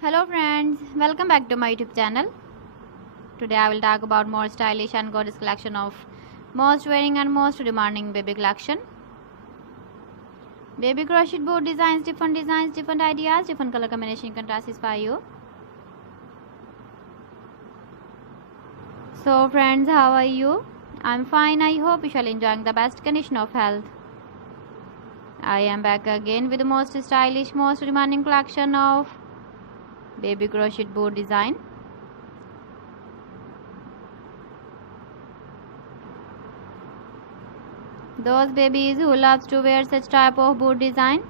Hello friends, welcome back to my YouTube channel. Today I will talk about more stylish and gorgeous collection of most wearing and most demanding baby collection. Baby crochet board designs, different ideas, different color combination can satisfy you. So friends, how are you? I'm fine. I hope you shall enjoying the best condition of health. I am back again with the most stylish, most demanding collection of baby crochet board design. Those babies who loves to wear such type of board design.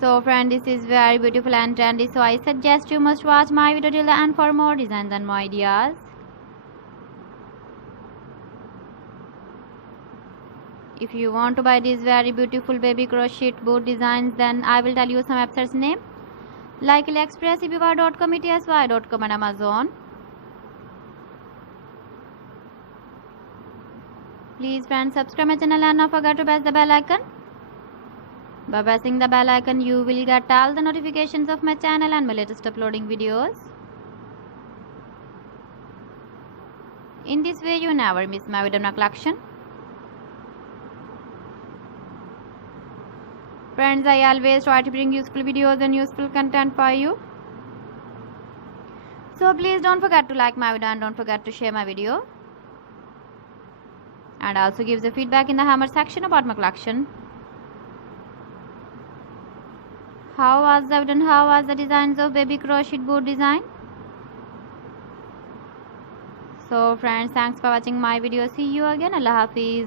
So friend, this is very beautiful and trendy, so I suggest you must watch my video till the end for more designs and more ideas. If you want to buy these very beautiful baby crochet board designs, then I will tell you some websites name like AliExpress, eBay.com, ETSY.com and Amazon. Please friends, subscribe my channel and don't forget to press the bell icon. By pressing the bell icon, you will get all the notifications of my channel and my latest uploading videos. In this way, you never miss my video collection. Friends, I always try to bring useful videos and useful content for you. So please don't forget to like my video and don't forget to share my video. And also give the feedback in the hammer section about my collection. How was the video and how was the designs of baby crochet board design? So friends, thanks for watching my video. See you again. Allah Hafiz.